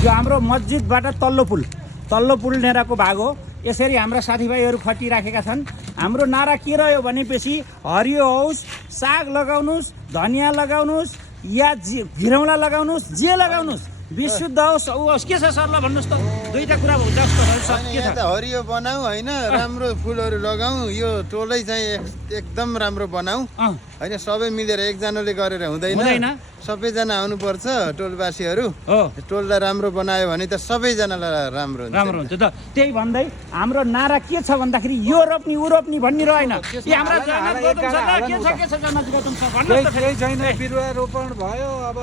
यो हाम्रो मस्जिदबाट तल्लो पुल नेराको भाग हो। यसरी हाम्रा साथीभाइहरू खटिराखेका छन्। हाम्रो नारा के रह्यो भनेपछि हरियो होस्, साग लगाउनुहोस्, धनियाँ लगाउनुहोस् या घिरौँला लगाउनुहोस्, जे लगाउनुहोस्, विशुद्ध होस् ऊ होस्। के छ सर ल भन्नुहोस् त, दुईवटा कुरा जस्तो के छ? हरियो बनाऊ होइन, राम्रो फुलहरू लगाऊ, यो टोलै चाहिँ एकदम राम्रो बनाऊ होइन। सबै मिलेर एकजनाले गरेर हुँदैन, सबैजना आउनुपर्छ टोलवासीहरू। टोललाई राम्रो बनायो भने त सबैजनालाई राम्रो हुन्छ त। त्यही भन्दै हाम्रो नारा के छ भन्दाखेरि यो रोप्ने ऊ रोप्ने भन्ने रहेन। केही छैन, बिरुवा रोपण भयो। अब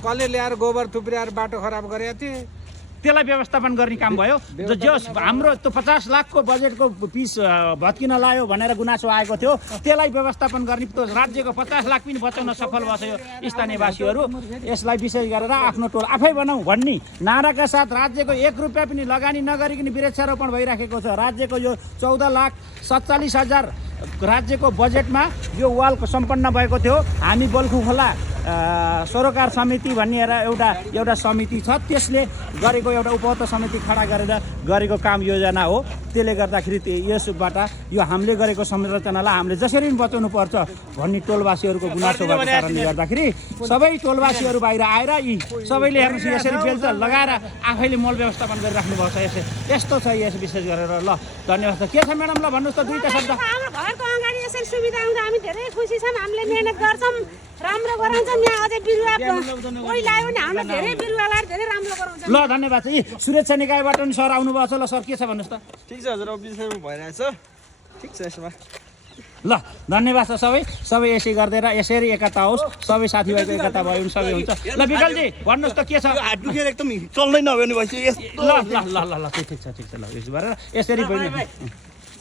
कसले ल्याएर गोबर थुप्रिएर बाटो खराब गरेका थिए, त्यसलाई व्यवस्थापन गर्ने काम भयो। जस हाम्रो त्यो 50 लाखको बजेटको पिस भत्किन लायो भनेर गुनासो आएको थियो, त्यसलाई व्यवस्थापन गर्ने त्यो राज्यको 50 लाख पनि बचाउन सफल भयो स्थानीयवासीहरू। यसलाई विशेष गरेर आफ्नो टोल आफै बनाऊ भन्ने नाराका साथ राज्यको 1 रुपियाँ पनि लगानी नगरिकन वृक्षारोपण भइराखेको छ। राज्यको यो 14,47,000 राज्यको बजेटमा यो वाल सम्पन्न भएको थियो। हामी बल्खु खोला सरोकार समिति भन्ने एउटा समिति छ, त्यसले गरेको एउटा उपभोक्ता समिति खडा गरेर गरेको काम योजना हो। त्यसले गर्दाखेरि यसबाट यो हामीले गरेको संरचनालाई हामीले जसरी पनि बचाउनु पर्छ भन्ने टोलवासीहरूको गुनासो भएको कारणले गर्दाखेरि सबै टोलवासीहरू बाहिर आएर यी सबैले हेर्नुहोस् यसरी बेल्चा लगाएर आफैले मल व्यवस्थापन गरिराख्नु भएको छ। यस्तो छ यस विशेष गरेर। ल धन्यवाद। के छ म्याडम ल भन्नुहोस् त दुईवटा शब्द। घरको अगाडि यसरी सुविधा आउँदा हामी धेरै खुसी छौँ। हामीले मेहनत गर्छौँ, राम्रो गराउँछौँ। यहाँ अझै बिरुवा कोही लायो भने हामीले धेरै बिरुवा लाएर धेरै राम्रो गराउँछौँ। ल धन्यवाद। यी सुरक्षा निकायबाट पनि सर आउनुभएको छ। ल सर के छ भन्नुहोस् त। ठिक छ हजुर, अब विषयमा भइरहेछ। ठिक छ यसमा। ल धन्यवाद छ सबै यसै गर्दै यसरी एकता होस्, सबै साथीभाइको एकता भयो भने सबै हुन्छ। ल विकलजी भन्नुहोस् त के छ? हात दुखेर एकदम चल्दैन भने भइसक्यो। ल ल ल ल ल ठिक छ ल यसो गरेर यसरी पनि